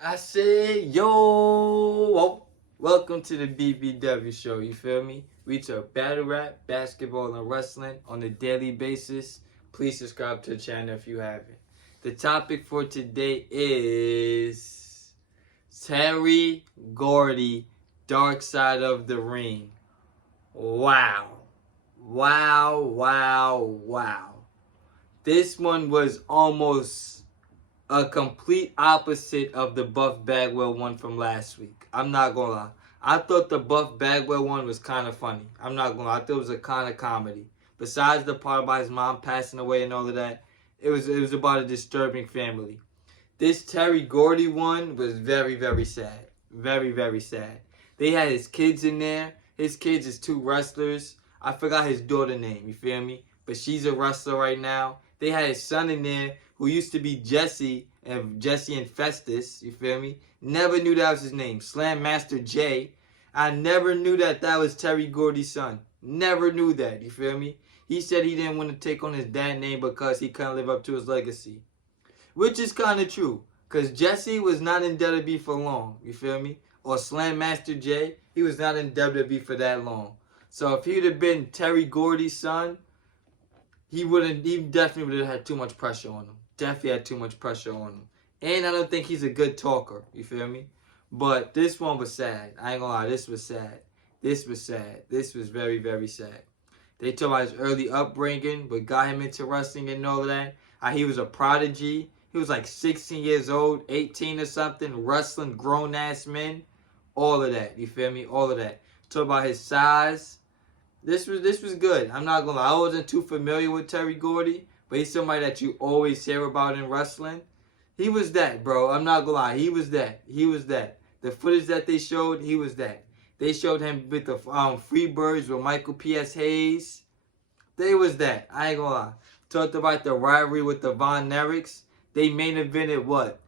I said, yo, welcome to the BBW show. You feel me? We talk battle rap, basketball, and wrestling on a daily basis. Please subscribe to the channel if you haven't. The topic for today is Terry Gordy, Dark Side of the Ring. Wow. Wow, wow, wow. This one was almost a complete opposite of the Buff Bagwell one from last week. I'm not gonna lie. I thought the Buff Bagwell one was kind of funny. I'm not gonna lie. I thought it was a kind of comedy. Besides the part about his mom passing away and all of that, it was about a disturbing family. This Terry Gordy one was very, very sad. Very, very sad. They had his kids in there. His kids is two wrestlers. I forgot his daughter name, you feel me? But she's a wrestler right now. They had his son in there who used to be Jesse and Festus, you feel me? Never knew that was his name. Slam Master J. I never knew that was Terry Gordy's son. Never knew that, you feel me? He said he didn't want to take on his dad's name because he couldn't live up to his legacy. Which is kind of true. Because Jesse was not in WWE for long. You feel me? Or Slam Master J, he was not in WWE for that long. So if he'd have been Terry Gordy's son, he definitely would have had too much pressure on him. Definitely had too much pressure on him. And I don't think he's a good talker. You feel me? But this one was sad. I ain't gonna lie. This was sad. This was sad. This was very, very sad. They talk about his early upbringing, what got him into wrestling and all of that. How he was a prodigy. He was like 16 years old, 18 or something, wrestling grown-ass men. All of that. You feel me? All of that. Talk about his size. This was good. I'm not gonna lie. I wasn't too familiar with Terry Gordy, but he's somebody that you always hear about in wrestling. He was that, bro. I'm not gonna lie. He was that. He was that. The footage that they showed, he was that. They showed him with the Freebirds with Michael P.S. Hayes. They was that. I ain't gonna lie. Talked about the rivalry with the Von Erichs. They main evented what?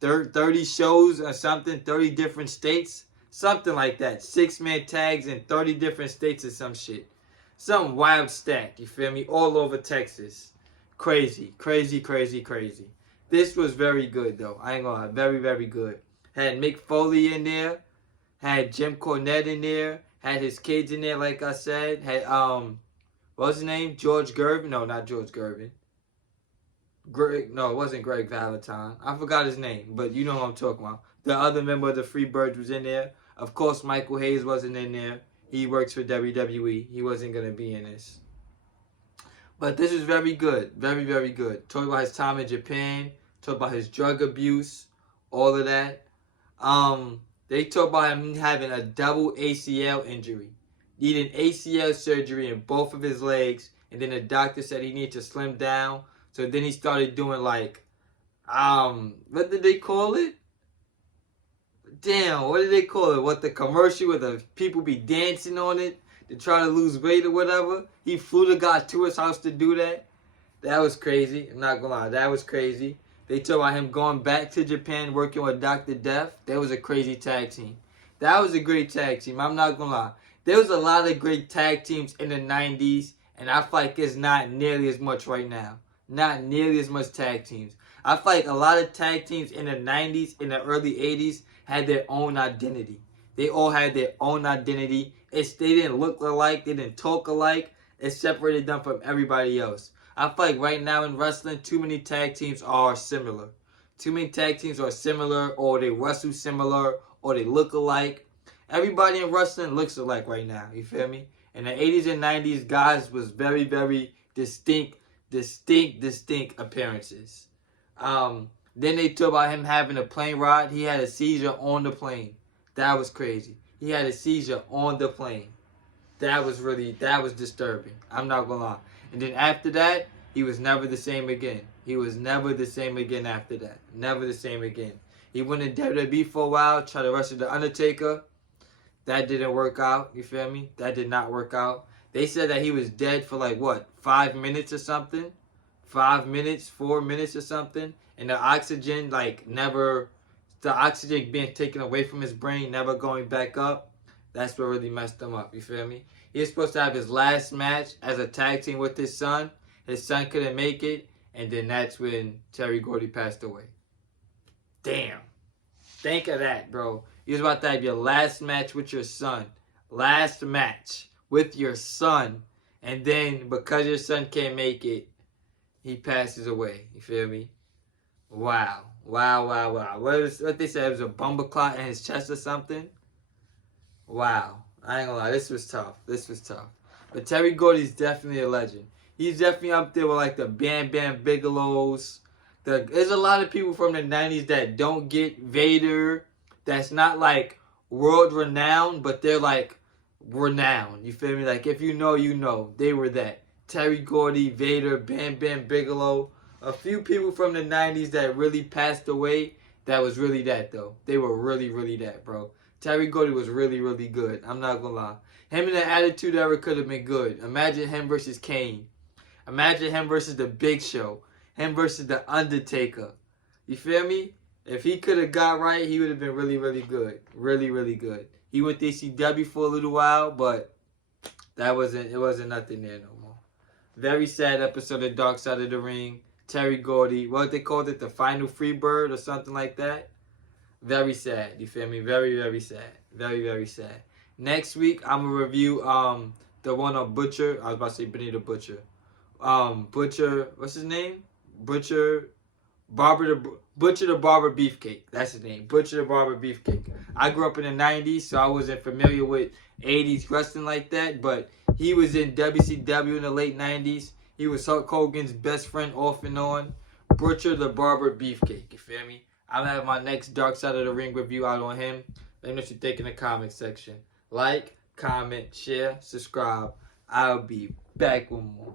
30 shows or something? 30 different states? Something like that. 6-man tags in 30 different states or some shit. Some wild stat, you feel me? All over Texas. Crazy, crazy, crazy, crazy. This was very good though. I ain't gonna lie. Very, very good. Had Mick Foley in there. Had Jim Cornette in there. Had his kids in there, like I said. Had, what was his name? George Gervin? No, not George Gervin. No, it wasn't Greg Valentine. I forgot his name, but you know what I'm talking about. The other member of the Freebirds was in there. Of course, Michael Hayes wasn't in there. He works for WWE. He wasn't going to be in this. But this is very good. Very, very good. Talk about his time in Japan. Talk about his drug abuse. All of that. They talk about him having a double ACL injury. Needing ACL surgery in both of his legs. And then the doctor said he needed to slim down. So then he started doing like, what did they call it? Damn, what did they call it? What, the commercial where the people be dancing on it to try to lose weight or whatever? He flew the guy to his house to do that. That was crazy. I'm not gonna lie, that was crazy. They talk about him going back to Japan working with Dr. Death. That was a crazy tag team. That was a great tag team. I'm not gonna lie. There was a lot of great tag teams in the 90s, and I feel like it's not nearly as much right now. Not nearly as much tag teams. I feel like a lot of tag teams in the 90s, in the early 80s, had their own identity. They all had their own identity. They didn't look alike. They didn't talk alike. It separated them from everybody else. I feel like right now in wrestling, too many tag teams are similar. Too many tag teams are similar, or they wrestle similar, or they look alike. Everybody in wrestling looks alike right now. You feel me? In the 80s and 90s, guys was very, very distinct appearances. Then they talk about him having a plane ride. He had a seizure on the plane. That was crazy. He had a seizure on the plane. That was disturbing. I'm not gonna lie. And then after that, he was never the same again. He was never the same again after that. Never the same again. He went in WWE for a while, tried to wrestle The Undertaker. That didn't work out. You feel me? That did not work out. They said that he was dead for like, what, 5 minutes or something? 5 minutes, 4 minutes or something. And the oxygen, the oxygen being taken away from his brain, never going back up. That's what really messed him up, you feel me? He was supposed to have his last match as a tag team with his son. His son couldn't make it. And then that's when Terry Gordy passed away. Damn. Think of that, bro. You was about to have your last match with your son. Last match with your son. And then, because your son can't make it, he passes away. You feel me? Wow. Wow. What they said, it was a bumble clot in his chest or something? Wow. I ain't gonna lie, this was tough. But Terry Gordy's definitely a legend. He's definitely up there with like the Bam Bam Bigelows. There's a lot of people from the 90s that don't get Vader. That's not like world renowned, but they're like renowned. You feel me? Like if you know, you know. They were that. Terry Gordy, Vader, Bam Bam Bigelow. A few people from the 90s that really passed away that was really that though. They were really that, bro. Terry Gordy was really good. I'm not gonna lie. Him in the Attitude Era could have been good. Imagine him versus Kane. Imagine him versus The Big Show. Him versus The Undertaker. You feel me? If he could have got right, he would have been really good. Really good. He went to ECW for a little while, but it wasn't nothing there no more. Very sad episode of Dark Side of the Ring. Terry Gordy. What they called it? The Final Freebird or something like that. Very sad. You feel me? Very sad. Very sad. Next week, I'm going to review the one on Butcher. I was about to say Benny the Butcher. Butcher, what's his name? Butcher the Barber Beefcake. That's his name. Butcher the Barber Beefcake. I grew up in the 90s, so I wasn't familiar with 80s wrestling like that, but he was in WCW in the late 90s. He was Hulk Hogan's best friend off and on. Butcher the Barber Beefcake. You feel me? I'll have my next Dark Side of the Ring review out on him. Let me know what you think in the comment section. Like, comment, share, subscribe. I'll be back with more.